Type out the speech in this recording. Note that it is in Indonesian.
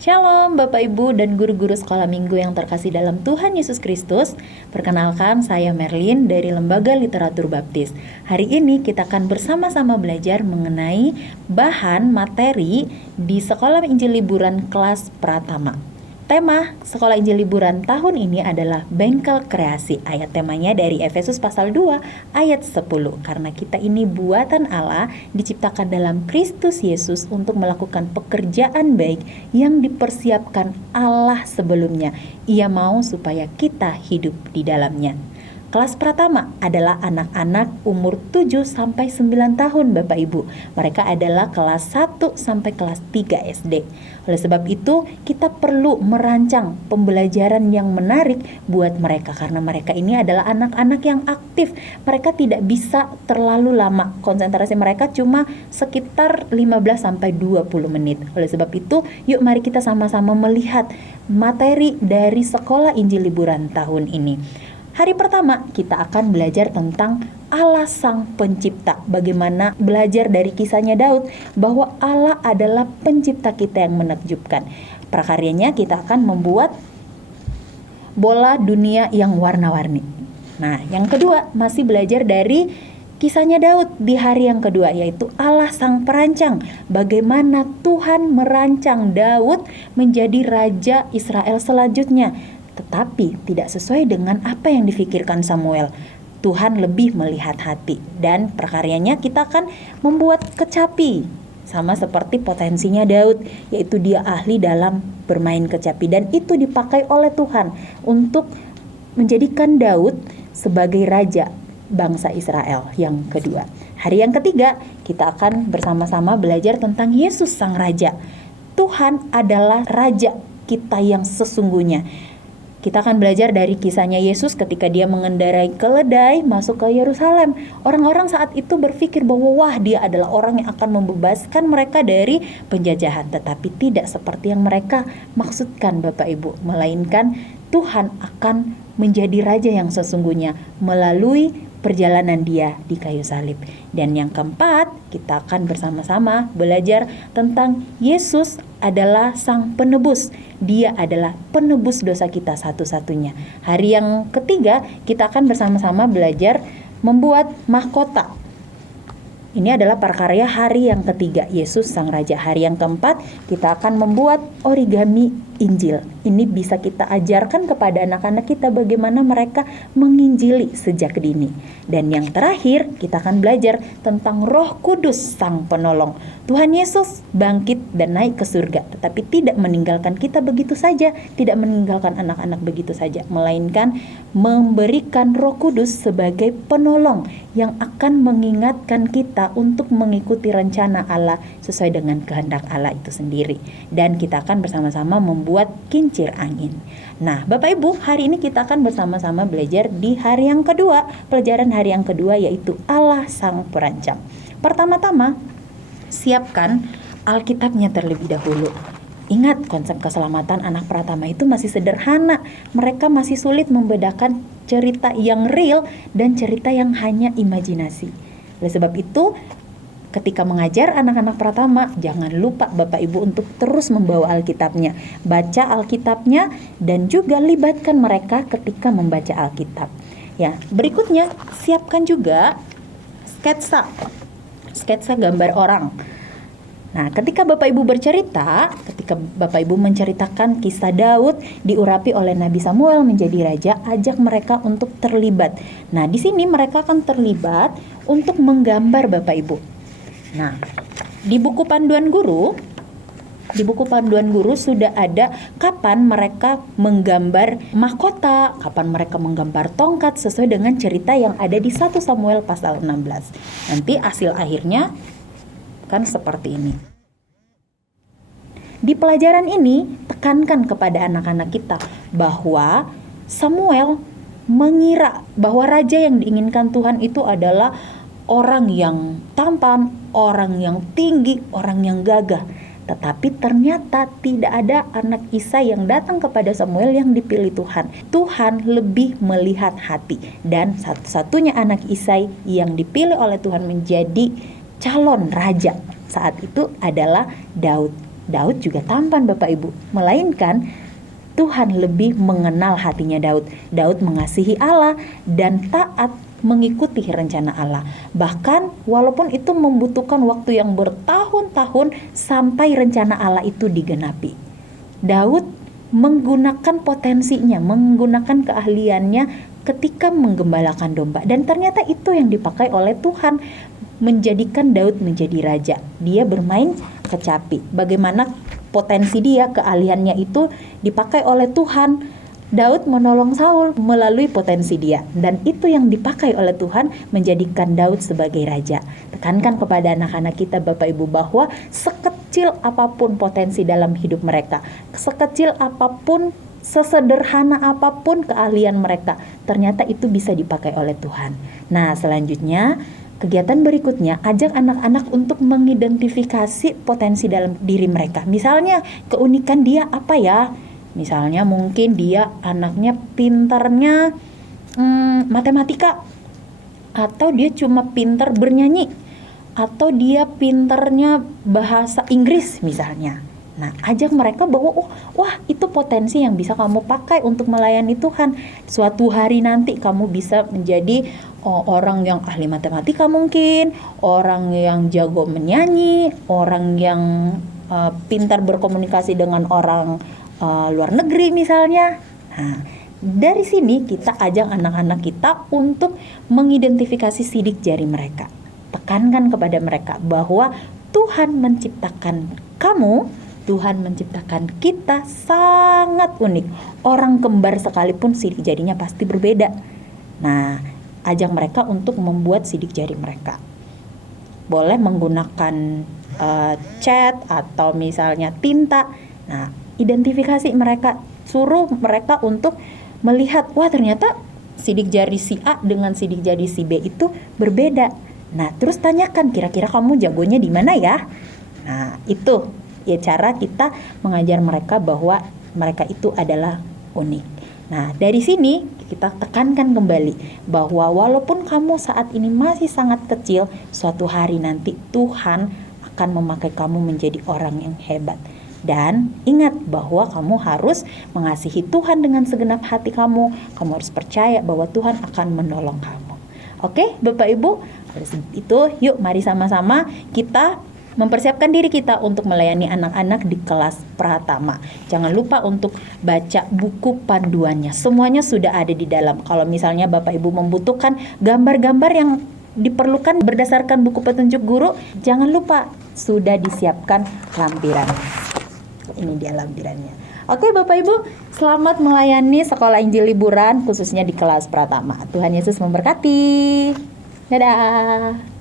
Shalom Bapak Ibu dan guru-guru sekolah minggu yang terkasih dalam Tuhan Yesus Kristus. Perkenalkan, saya Merlin dari Lembaga Literatur Baptis. Hari ini kita akan bersama-sama belajar mengenai bahan materi di Sekolah Injil Liburan kelas Pratama. Tema Sekolah Injil Liburan tahun ini adalah Bengkel Kreasi. Ayat temanya dari Efesus pasal 2 ayat 10. Karena kita ini buatan Allah, diciptakan dalam Kristus Yesus untuk melakukan pekerjaan baik yang dipersiapkan Allah sebelumnya. Ia mau supaya kita hidup di dalamnya. Kelas Pratama adalah anak-anak umur 7 sampai 9 tahun Bapak Ibu. Mereka adalah kelas 1 sampai kelas 3 SD. Oleh sebab itu, kita perlu merancang pembelajaran yang menarik buat mereka karena mereka ini adalah anak-anak yang aktif. Mereka tidak bisa terlalu lama. Konsentrasi mereka cuma sekitar 15 sampai 20 menit. Oleh sebab itu, yuk mari kita sama-sama melihat materi dari Sekolah Injil Liburan tahun ini. Hari pertama kita akan belajar tentang Allah Sang Pencipta. Bagaimana belajar dari kisahnya Daud bahwa Allah adalah pencipta kita yang menakjubkan. Prakaryanya kita akan membuat bola dunia yang warna-warni. Nah, yang kedua masih belajar dari kisahnya Daud di hari yang kedua, yaitu Allah Sang Perancang. Bagaimana Tuhan merancang Daud menjadi raja Israel selanjutnya. Tetapi tidak sesuai dengan apa yang difikirkan Samuel. Tuhan lebih melihat hati. Dan prakaryanya kita akan membuat kecapi. Sama seperti potensinya Daud, yaitu dia ahli dalam bermain kecapi. Dan itu dipakai oleh Tuhan untuk menjadikan Daud sebagai raja bangsa Israel yang kedua. Hari yang ketiga kita akan bersama-sama belajar tentang Yesus Sang Raja. Tuhan adalah raja kita yang sesungguhnya. Kita akan belajar dari kisahnya Yesus ketika dia mengendarai keledai masuk ke Yerusalem. Orang-orang saat itu berpikir bahwa wah, dia adalah orang yang akan membebaskan mereka dari penjajahan. Tetapi tidak seperti yang mereka maksudkan Bapak Ibu. Melainkan Tuhan akan menjadi raja yang sesungguhnya melalui perjalanan dia di kayu salib. Dan yang keempat, kita akan bersama-sama belajar tentang Yesus adalah Sang Penebus. Dia adalah penebus dosa kita satu-satunya. Hari yang ketiga, kita akan bersama-sama belajar membuat mahkota. Ini adalah prakarya hari yang ketiga, Yesus Sang Raja. Hari yang keempat, kita akan membuat origami Injil. Ini bisa kita ajarkan kepada anak-anak kita bagaimana mereka menginjili sejak dini. Dan yang terakhir, kita akan belajar tentang Roh Kudus Sang Penolong. Tuhan Yesus bangkit dan naik ke surga, tetapi tidak meninggalkan kita begitu saja, tidak meninggalkan anak-anak begitu saja, melainkan memberikan Roh Kudus sebagai penolong yang akan mengingatkan kita untuk mengikuti rencana Allah sesuai dengan kehendak Allah itu sendiri. Dan kita akan bersama-sama membuat kincir angin. Nah, Bapak Ibu, hari ini kita akan bersama-sama belajar di hari yang kedua. Pelajaran hari yang kedua yaitu Allah Sang Perancang. Pertama-tama, siapkan Alkitabnya terlebih dahulu. Ingat, konsep keselamatan anak Pratama itu masih sederhana. Mereka masih sulit membedakan cerita yang real dan cerita yang hanya imajinasi. Oleh sebab itu, ketika mengajar anak-anak Pratama, jangan lupa Bapak Ibu untuk terus membawa Alkitabnya. Baca Alkitabnya dan juga libatkan mereka ketika membaca Alkitab. Ya, berikutnya siapkan juga sketsa gambar orang. Nah, ketika Bapak Ibu bercerita, ketika Bapak Ibu menceritakan kisah Daud diurapi oleh Nabi Samuel menjadi raja, ajak mereka untuk terlibat. Nah, di sini mereka akan terlibat untuk menggambar Bapak Ibu. Nah, di buku panduan guru sudah ada kapan mereka menggambar mahkota, kapan mereka menggambar tongkat sesuai dengan cerita yang ada di 1 Samuel pasal 16. Nanti hasil akhirnya kan seperti ini. Di pelajaran ini, tekankan kepada anak-anak kita bahwa Samuel mengira bahwa raja yang diinginkan Tuhan itu adalah orang yang tampan, orang yang tinggi, orang yang gagah. Tetapi ternyata tidak ada anak Isai yang datang kepada Samuel yang dipilih Tuhan. Tuhan lebih melihat hati. Dan satu-satunya anak Isai yang dipilih oleh Tuhan menjadi calon raja saat itu adalah Daud. Daud juga tampan Bapak Ibu, melainkan Tuhan lebih mengenal hatinya Daud. Daud mengasihi Allah dan taat mengikuti rencana Allah. Bahkan walaupun itu membutuhkan waktu yang bertahun-tahun sampai rencana Allah itu digenapi. Daud menggunakan potensinya, menggunakan keahliannya ketika menggembalakan domba. Dan ternyata itu yang dipakai oleh Tuhan, menjadikan Daud menjadi raja. Dia bermain kecapi. Bagaimana potensi dia, keahliannya itu dipakai oleh Tuhan. Daud menolong Saul melalui potensi dia, dan itu yang dipakai oleh Tuhan menjadikan Daud sebagai raja. Tekankan kepada anak-anak kita Bapak Ibu bahwa sekecil apapun potensi dalam hidup mereka, sekecil apapun, sesederhana apapun keahlian mereka, ternyata itu bisa dipakai oleh Tuhan. Nah, selanjutnya kegiatan berikutnya, ajak anak-anak untuk mengidentifikasi potensi dalam diri mereka. Misalnya keunikan dia apa ya? Misalnya mungkin dia anaknya pintarnya matematika, atau dia cuma pintar bernyanyi, atau dia pintarnya bahasa Inggris misalnya. Nah, ajak mereka bahwa wah itu potensi yang bisa kamu pakai untuk melayani Tuhan. Suatu hari nanti kamu bisa menjadi orang yang ahli matematika mungkin, orang yang jago menyanyi, orang yang pintar berkomunikasi dengan orang luar negeri misalnya. Nah, dari sini kita ajak anak-anak kita untuk mengidentifikasi sidik jari mereka. Tekankan kepada mereka bahwa Tuhan menciptakan kamu, Tuhan menciptakan kita sangat unik. Orang kembar sekalipun sidik jarinya pasti berbeda. Nah, ajak mereka untuk membuat sidik jari mereka. Boleh menggunakan cat atau misalnya tinta. Nah, identifikasi mereka, suruh mereka untuk melihat, wah ternyata sidik jari si A dengan sidik jari si B itu berbeda. Nah, terus tanyakan, kira-kira kamu jagonya di mana ya? Nah, itu ya cara kita mengajar mereka bahwa mereka itu adalah unik. Nah, dari sini kita tekankan kembali bahwa walaupun kamu saat ini masih sangat kecil, suatu hari nanti Tuhan akan memakai kamu menjadi orang yang hebat. Dan ingat bahwa kamu harus mengasihi Tuhan dengan segenap hati kamu. Kamu harus percaya bahwa Tuhan akan menolong kamu. Oke, Bapak Ibu, itu yuk mari sama-sama kita mempersiapkan diri kita untuk melayani anak-anak di kelas Pratama. Jangan lupa untuk baca buku panduannya. Semuanya sudah ada di dalam. Kalau misalnya Bapak Ibu membutuhkan gambar-gambar yang diperlukan berdasarkan buku petunjuk guru, jangan lupa sudah disiapkan lampiran. Ini dia lampirannya. Oke Bapak Ibu, selamat melayani sekolah Injil liburan khususnya di kelas Pratama. Tuhan Yesus memberkati. Dadah.